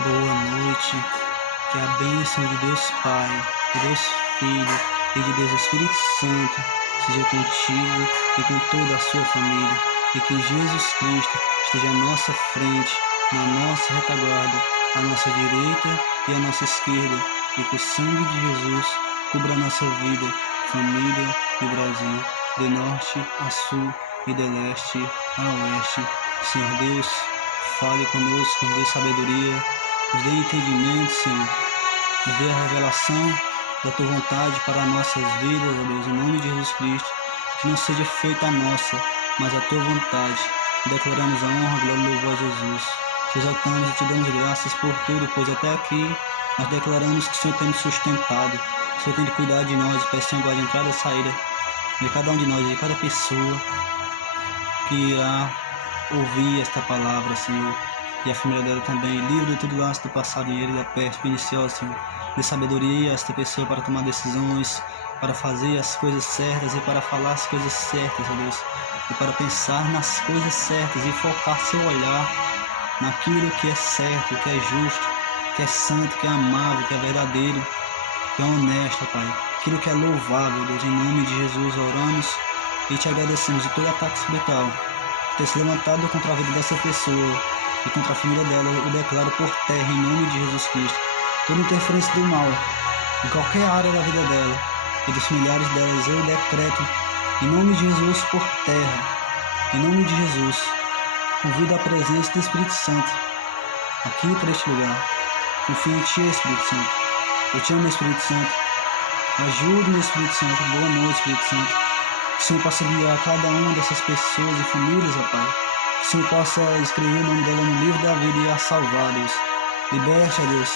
Boa noite, que a bênção de Deus Pai, de Deus Filho e de Deus Espírito Santo seja contigo e com toda a sua família, e que Jesus Cristo esteja à nossa frente, na nossa retaguarda, à nossa direita e à nossa esquerda, e que o sangue de Jesus cubra a nossa vida, família e Brasil, de norte a sul e de leste a oeste. Senhor Deus, fale conosco, nos dê sabedoria, nos dê entendimento, Senhor. Nos dê a revelação da Tua vontade para nossas vidas, ó Deus, em nome de Jesus Cristo. Que não seja feita a nossa, mas a Tua vontade. Declaramos a honra, a glória e louvor a Jesus. Te exaltamos e Te damos graças por tudo, pois até aqui nós declaramos que o Senhor tem nos sustentado. O Senhor tem de cuidar de nós, peço, Senhor, guarde a entrada e a saída de cada um de nós, de cada pessoa que irá ouvir esta palavra, Senhor. E a família dela também, livre de todo laço do passado e ele da peste perniciosa, Senhor. Dê sabedoria a esta pessoa para tomar decisões, para fazer as coisas certas e para falar as coisas certas, ó Deus. E para pensar nas coisas certas e focar seu olhar naquilo que é certo, que é justo, que é santo, que é amável, que é verdadeiro, que é honesto, Pai. Aquilo que é louvável, Deus, em nome de Jesus oramos e Te agradecemos de todo ataque espiritual que tem se levantado contra a vida dessa pessoa e contra a família dela. Eu declaro por terra, em nome de Jesus Cristo, toda interferência do mal em qualquer área da vida dela e dos familiares delas. Eu decreto, em nome de Jesus, por terra, em nome de Jesus. Convido a presença do Espírito Santo aqui para este lugar. Confio em Ti, Espírito Santo. Eu Te amo, Espírito Santo. Ajude-me, Espírito Santo. Boa noite, Espírito Santo. Que o Senhor possa guiar cada uma dessas pessoas e famílias, ó Pai. Que o Senhor possa escrever o nome dela no livro da vida e a salvar, Deus. Liberte, ó Deus,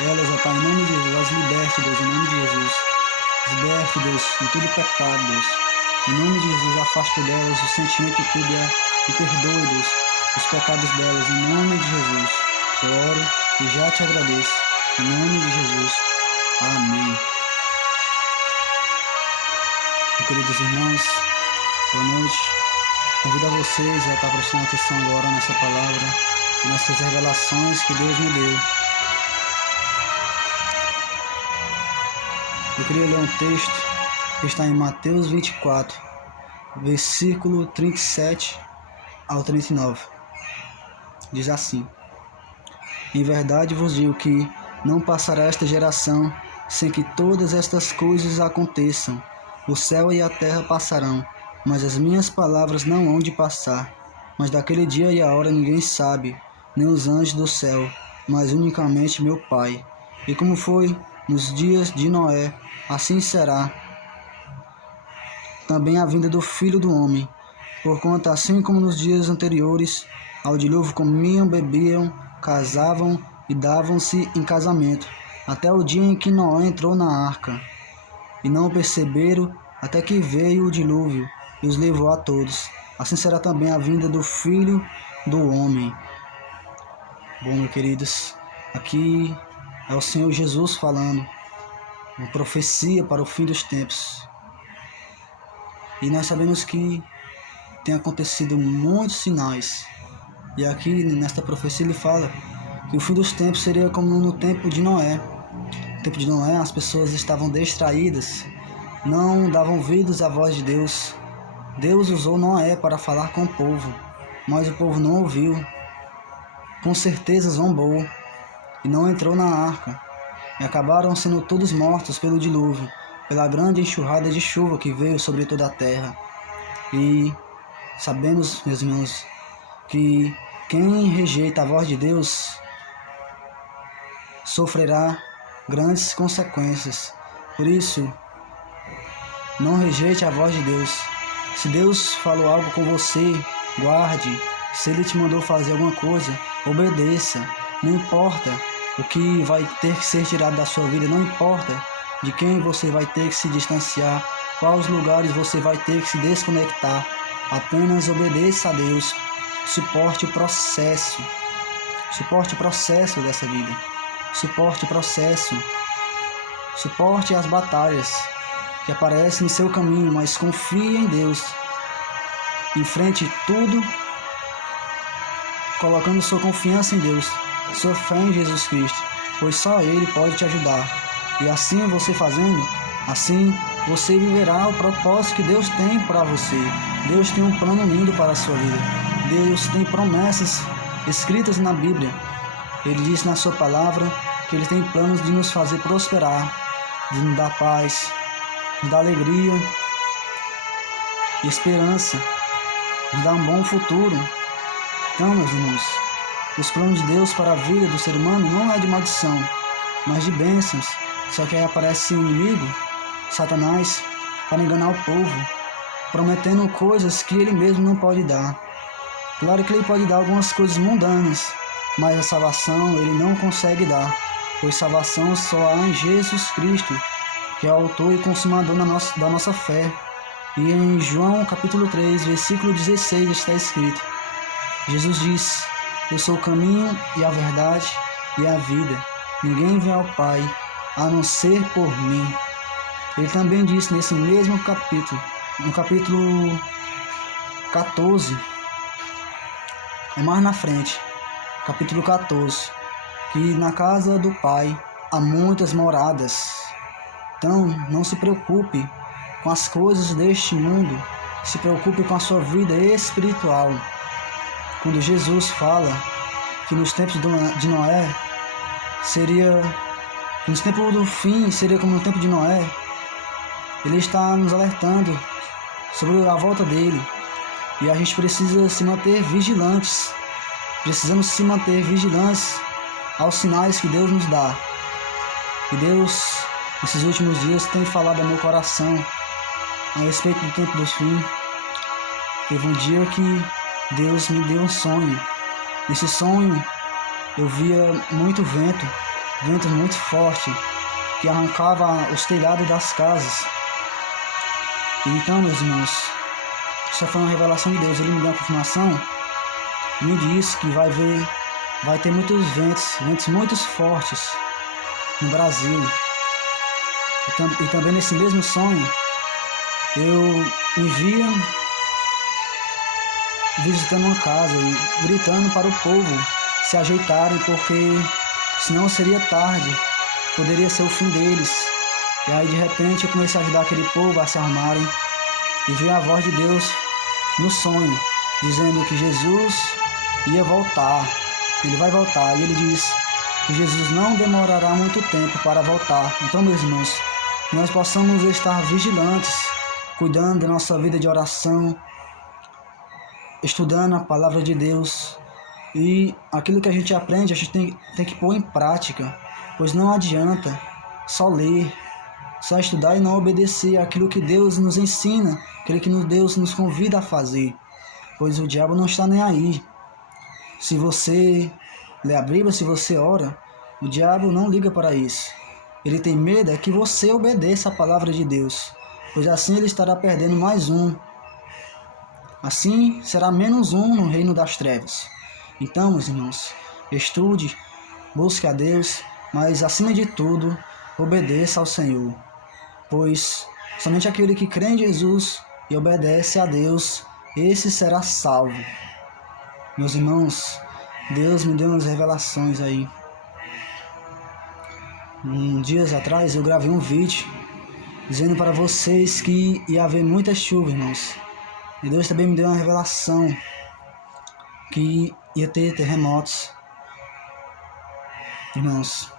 elas, ó Pai, em nome de Jesus. As liberte, Deus, em nome de Jesus. Liberte, Deus, de todo pecado, Deus. Em nome de Jesus, afaste delas o sentimento de tudo e perdoe, Deus, os pecados delas. Em nome de Jesus, eu oro e já Te agradeço. Em nome de Jesus. Amém. Queridos irmãos, boa noite. Convido a vocês a estar prestando atenção agora nessa palavra e nessas revelações que Deus me deu. Eu queria ler um texto que está em Mateus 24, versículo 37 ao 39. Diz assim: Em verdade vos digo que não passará esta geração sem que todas estas coisas aconteçam. O céu e a terra passarão, mas as minhas palavras não hão de passar. Mas daquele dia e a hora ninguém sabe, nem os anjos do céu, mas unicamente meu Pai. E como foi nos dias de Noé, assim será também a vinda do Filho do Homem. Porquanto assim como nos dias anteriores ao dilúvio comiam, bebiam, casavam e davam-se em casamento, até o dia em que Noé entrou na arca. E não o perceberam até que veio o dilúvio e os levou a todos. Assim será também a vinda do Filho do Homem. Bom, meus queridos, aqui é o Senhor Jesus falando, uma profecia para o fim dos tempos. E nós sabemos que tem acontecido muitos sinais. E aqui nesta profecia ele fala que o fim dos tempos seria como no tempo de Noé. No tempo de Noé as pessoas estavam distraídas, não davam ouvidos à voz de Deus. Deus usou Noé para falar com o povo, mas o povo não ouviu. Com certeza zombou e não entrou na arca. E acabaram sendo todos mortos pelo dilúvio, pela grande enxurrada de chuva que veio sobre toda a terra. E sabemos, meus irmãos, que quem rejeita a voz de Deus sofrerá grandes consequências. Por isso, não rejeite a voz de Deus. Se Deus falou algo com você, guarde. Se Ele te mandou fazer alguma coisa, obedeça. Não importa o que vai ter que ser tirado da sua vida, não importa de quem você vai ter que se distanciar, quais lugares você vai ter que se desconectar. Apenas obedeça a Deus. Suporte o processo. Suporte o processo dessa vida. Suporte o processo. Suporte as batalhas que aparecem em seu caminho, mas confie em Deus. Enfrente tudo colocando sua confiança em Deus. sua fé em Jesus Cristo, pois só Ele pode te ajudar. E assim você fazendo, assim você viverá o propósito que Deus tem para você. Deus tem um plano lindo para a sua vida. Deus tem promessas escritas na Bíblia. Ele diz na sua palavra que Ele tem planos de nos fazer prosperar, de nos dar paz, de nos dar alegria, esperança, de nos dar um bom futuro. Então, meus irmãos, os planos de Deus para a vida do ser humano não é de maldição, mas de bênçãos. Só que aí aparece o inimigo, Satanás, para enganar o povo, prometendo coisas que ele mesmo não pode dar. Claro que ele pode dar algumas coisas mundanas, mas a salvação ele não consegue dar, pois salvação só há em Jesus Cristo, que é o autor e consumador da nossa fé. E em João capítulo 3, versículo 16 está escrito: Jesus diz: eu sou o caminho e a verdade e a vida. Ninguém vem ao Pai a não ser por mim. Ele também disse nesse mesmo capítulo, no capítulo 14, mais na frente, capítulo 14, que na casa do Pai há muitas moradas. Então, não se preocupe com as coisas deste mundo, se preocupe com a sua vida espiritual. Quando Jesus fala que nos tempos de Noé nos tempos do fim seria como no tempo de Noé, Ele está nos alertando sobre a volta dele. E a gente precisa se manter vigilantes. Precisamos se manter vigilantes aos sinais que Deus nos dá. E Deus, nesses últimos dias, tem falado ao meu coração a respeito do tempo do fim. Teve um dia que Deus me deu um sonho. Nesse sonho eu via muito vento muito forte, que arrancava os telhados das casas. E então, meus irmãos, isso foi uma revelação de Deus. Ele me deu uma confirmação, me disse que vai ter muitos ventos muito fortes no Brasil. E também nesse mesmo sonho, eu me via visitando uma casa e gritando para o povo se ajeitarem, porque senão seria tarde, poderia ser o fim deles. E aí de repente eu comecei a ajudar aquele povo a se arrumarem e vi a voz de Deus no sonho, dizendo que Jesus ia voltar, Ele vai voltar. E Ele diz que Jesus não demorará muito tempo para voltar. Então, meus irmãos, que nós possamos estar vigilantes, cuidando da nossa vida de oração, estudando a palavra de Deus. E aquilo que a gente aprende, a gente tem que pôr em prática, pois não adianta só ler, só estudar e não obedecer aquilo que Deus nos ensina, aquilo que Deus nos convida a fazer, pois o diabo não está nem aí. Se você lê a Bíblia, se você ora, o diabo não liga para isso. Ele tem medo é que você obedeça a palavra de Deus, pois assim ele estará perdendo mais um. Assim será menos um no reino das trevas. Então, meus irmãos, estude, busque a Deus, mas acima de tudo, obedeça ao Senhor, pois somente aquele que crê em Jesus e obedece a Deus, esse será salvo. Meus irmãos, Deus me deu umas revelações aí. Dias atrás eu gravei um vídeo dizendo para vocês que ia haver muita chuva, irmãos. E Deus também me deu uma revelação que ia ter terremotos, irmãos.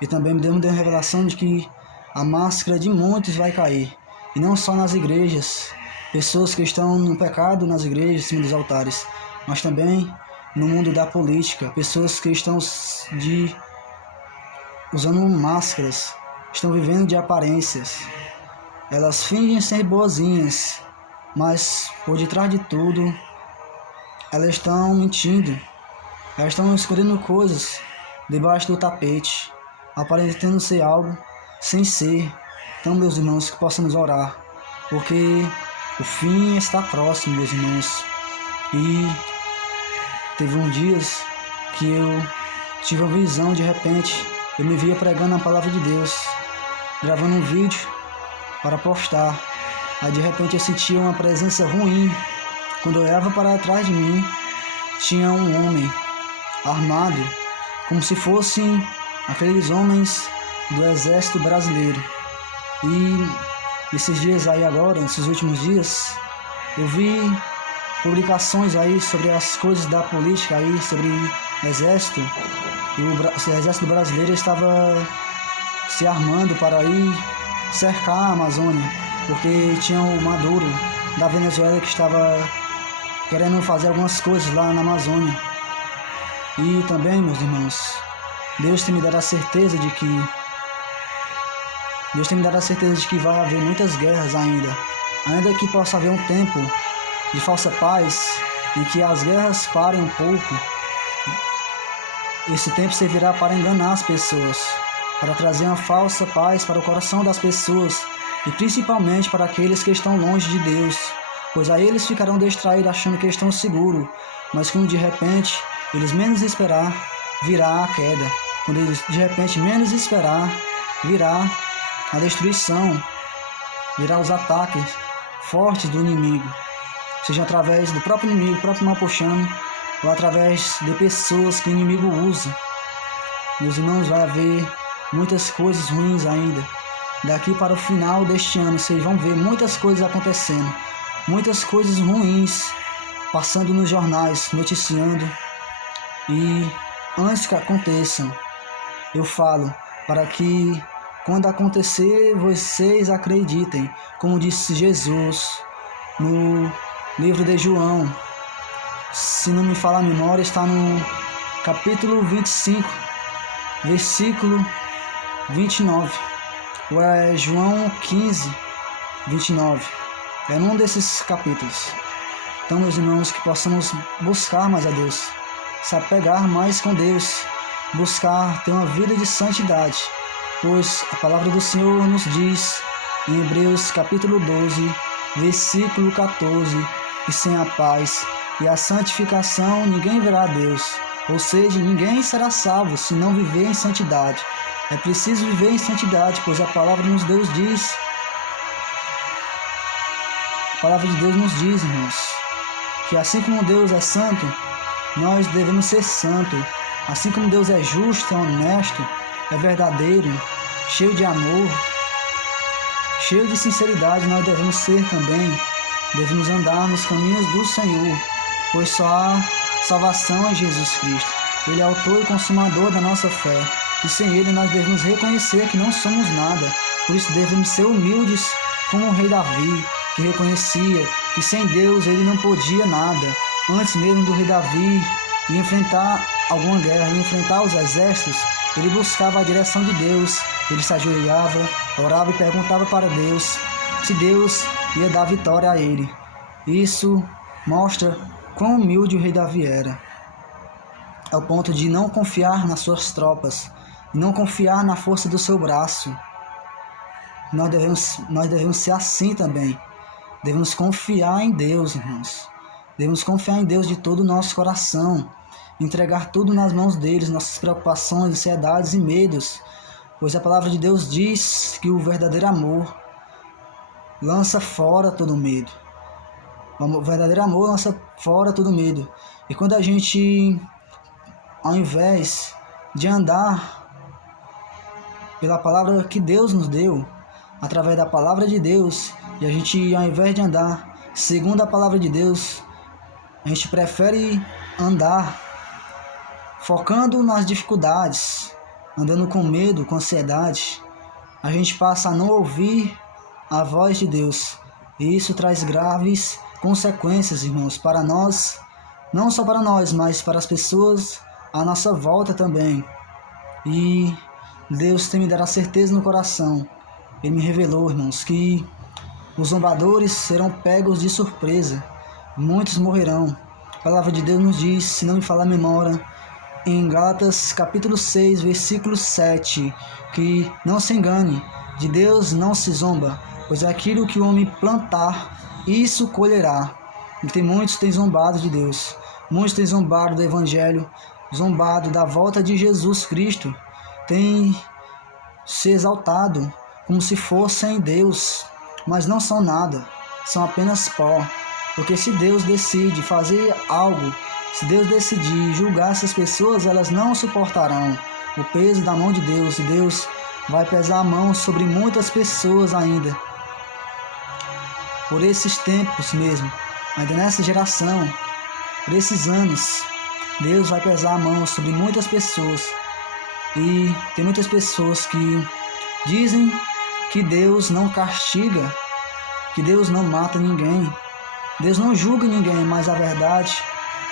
E também Deus me deu uma revelação de que a máscara de muitos vai cair. E não só nas igrejas, pessoas que estão no pecado nas igrejas, em cima dos altares, mas também no mundo da política, pessoas que estão usando máscaras, estão vivendo de aparências. Elas fingem ser boazinhas, mas por detrás de tudo, elas estão mentindo. Elas estão escondendo coisas debaixo do tapete, aparentando ser algo sem ser. Então, meus irmãos, que possamos orar, porque o fim está próximo, meus irmãos. E teve dias que eu tive uma visão, de repente, eu me via pregando a palavra de Deus, gravando um vídeo para postar. Aí de repente eu sentia uma presença ruim. Quando eu olhava para trás de mim, tinha um homem armado como se fossem aqueles homens do exército brasileiro. E esses dias aí agora, nesses últimos dias, eu vi publicações aí sobre as coisas da política aí, sobre o exército. E o exército brasileiro estava se armando para ir cercar a Amazônia, porque tinha o Maduro da Venezuela que estava querendo fazer algumas coisas lá na Amazônia. E também, meus irmãos, Deus tem me dado a certeza de que vai haver muitas guerras ainda que possa haver um tempo de falsa paz, em que as guerras parem um pouco. Esse tempo servirá para enganar as pessoas, para trazer uma falsa paz para o coração das pessoas, e principalmente para aqueles que estão longe de Deus, pois aí eles ficarão distraídos achando que estão seguros, mas quando de repente eles menos esperar, virá a queda. Quando eles de repente menos esperar, virá a destruição, virá os ataques fortes do inimigo, seja através do próprio inimigo, próprio mal puxando, ou através de pessoas que o inimigo usa. Meus irmãos, vai haver muitas coisas ruins ainda. Daqui para o final deste ano, vocês vão ver muitas coisas acontecendo, muitas coisas ruins passando nos jornais, noticiando. E antes que aconteçam, eu falo para que quando acontecer, vocês acreditem, como disse Jesus no livro de João. Se não me falha a memória, está no capítulo 25, versículo 29. Ou é João 15, 29. É num desses capítulos. Então, meus irmãos, que possamos buscar mais a Deus, se apegar mais com Deus, buscar ter uma vida de santidade, pois a palavra do Senhor nos diz em Hebreus capítulo 12, versículo 14, que sem a paz e a santificação ninguém verá a Deus, ou seja, ninguém será salvo se não viver em santidade. É preciso viver em santidade, pois a palavra de Deus diz, irmãos, que assim como Deus é santo, nós devemos ser santos. Assim como Deus é justo, é honesto, é verdadeiro, cheio de amor, cheio de sinceridade, nós devemos ser também. Devemos andar nos caminhos do Senhor, pois só há salvação em Jesus Cristo. Ele é autor e consumador da nossa fé, e sem Ele nós devemos reconhecer que não somos nada. Por isso devemos ser humildes como o rei Davi, que reconhecia que sem Deus ele não podia nada. Antes mesmo do rei Davi ir enfrentar alguma guerra, ir enfrentar os exércitos, ele buscava a direção de Deus. Ele se ajoelhava, orava e perguntava para Deus se Deus ia dar vitória a ele. Isso mostra quão humilde o rei Davi era, ao ponto de não confiar nas suas tropas, não confiar na força do seu braço. Nós devemos ser assim também. Devemos confiar em Deus, irmãos. Devemos confiar em Deus de todo o nosso coração, entregar tudo nas mãos deles, nossas preocupações, ansiedades e medos, pois a palavra de Deus diz que o verdadeiro amor lança fora todo medo. O verdadeiro amor lança fora todo medo. E quando a gente, ao invés de andar pela palavra que Deus nos deu, através da palavra de Deus, e a gente, ao invés de andar segundo a palavra de Deus, a gente prefere andar focando nas dificuldades, andando com medo, com ansiedade, a gente passa a não ouvir a voz de Deus. E isso traz graves consequências, irmãos, para nós, não só para nós, mas para as pessoas à nossa volta também. E Deus tem me dado a certeza no coração. Ele me revelou, irmãos, que os zombadores serão pegos de surpresa. Muitos morrerão. A palavra de Deus nos diz, se não me falar a memória, em Gálatas capítulo 6, versículo 7, que não se engane, de Deus não se zomba, pois aquilo que o homem plantar, isso colherá. E muitos têm zombado de Deus, muitos têm zombado do Evangelho, zombado da volta de Jesus Cristo, têm se exaltado como se fossem Deus, mas não são nada, são apenas pó. Porque se Deus decide fazer algo Se Deus decidir julgar essas pessoas, elas não suportarão o peso da mão de Deus, e Deus vai pesar a mão sobre muitas pessoas ainda. Por esses tempos mesmo, ainda nessa geração, por esses anos, Deus vai pesar a mão sobre muitas pessoas. E tem muitas pessoas que dizem que Deus não castiga, que Deus não mata ninguém, Deus não julga ninguém, mas a verdade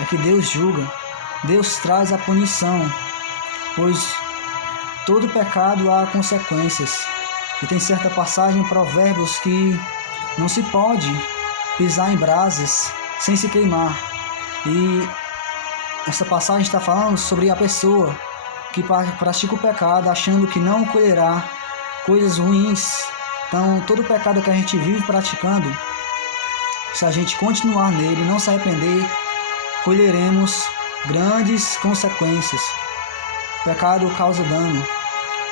é que Deus julga, Deus traz a punição, pois todo pecado há consequências. E tem certa passagem em Provérbios que não se pode pisar em brasas sem se queimar. E essa passagem está falando sobre a pessoa que pratica o pecado achando que não colherá coisas ruins. Então, todo pecado que a gente vive praticando, se a gente continuar nele e não se arrepender, colheremos grandes consequências. O pecado causa dano.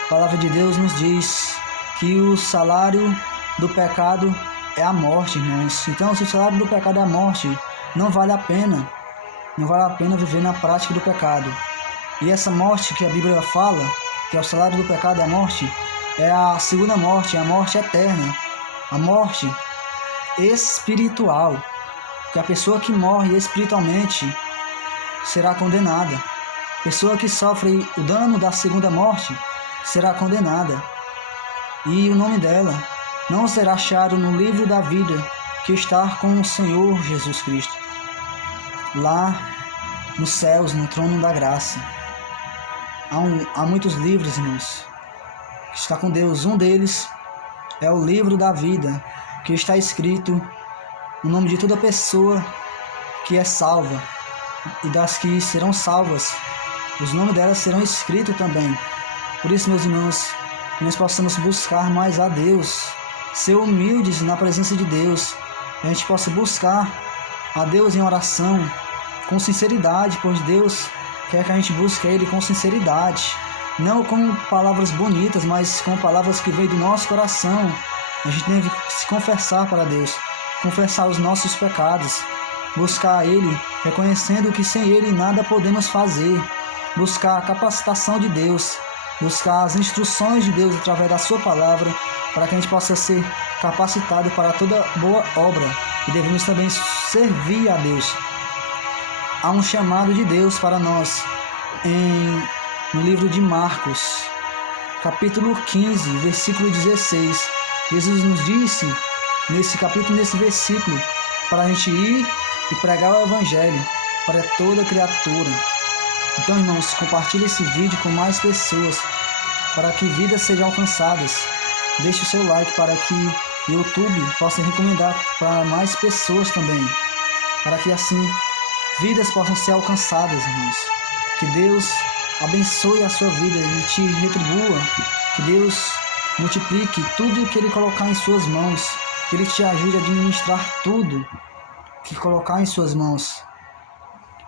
A palavra de Deus nos diz que o salário do pecado é a morte, irmãos. Então, se o salário do pecado é a morte, não vale a pena viver na prática do pecado. E essa morte que a Bíblia fala, que é o salário do pecado é a morte, é a segunda morte, é a morte eterna, a morte espiritual. Porque a pessoa que morre espiritualmente será condenada. A pessoa que sofre o dano da segunda morte será condenada. E o nome dela não será achado no livro da vida que está com o Senhor Jesus Cristo, lá nos céus, no trono da graça. Há muitos livros, irmãos, que está com Deus. Um deles é o livro da vida, que está escrito o nome de toda pessoa que é salva e das que serão salvas. Os nomes delas serão escritos também. Por isso, meus irmãos, que nós possamos buscar mais a Deus, ser humildes na presença de Deus, que a gente possa buscar a Deus em oração, com sinceridade, pois Deus quer que a gente busque Ele com sinceridade, não com palavras bonitas, mas com palavras que vêm do nosso coração. A gente deve se confessar para Deus, confessar os nossos pecados, buscar Ele, reconhecendo que sem Ele nada podemos fazer, buscar a capacitação de Deus, buscar as instruções de Deus através da sua palavra, para que a gente possa ser capacitado para toda boa obra, e devemos também servir a Deus. Há um chamado de Deus para nós no livro de Marcos, capítulo 15, versículo 16. Jesus nos disse, nesse capítulo, nesse versículo, para a gente ir e pregar o Evangelho para toda criatura. Então, irmãos, compartilhe esse vídeo com mais pessoas, para que vidas sejam alcançadas. Deixe o seu like para que o YouTube possa recomendar para mais pessoas também, para que assim vidas possam ser alcançadas, irmãos. Que Deus abençoe a sua vida e te retribua. Que Deus multiplique tudo que Ele colocar em suas mãos. Que Ele te ajude a administrar tudo que colocar em suas mãos.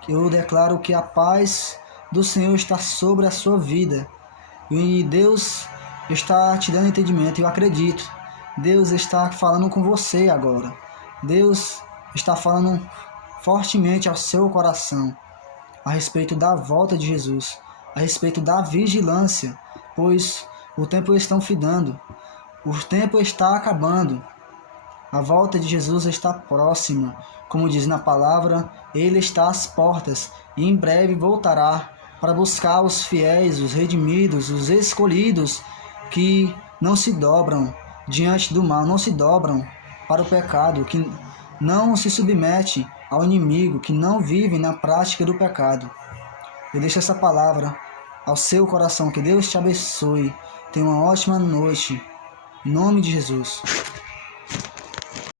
Eu declaro que a paz do Senhor está sobre a sua vida. E Deus está te dando entendimento. Eu acredito. Deus está falando com você agora. Deus está falando fortemente ao seu coração a respeito da volta de Jesus, a respeito da vigilância, pois o tempo está findando, o tempo está acabando, a volta de Jesus está próxima, como diz na palavra, Ele está às portas e em breve voltará para buscar os fiéis, os redimidos, os escolhidos, que não se dobram diante do mal, não se dobram para o pecado, que não se submete ao inimigo, que não vive na prática do pecado. Eu deixo essa palavra ao seu coração. Que Deus te abençoe. Tenha uma ótima noite. Em nome de Jesus.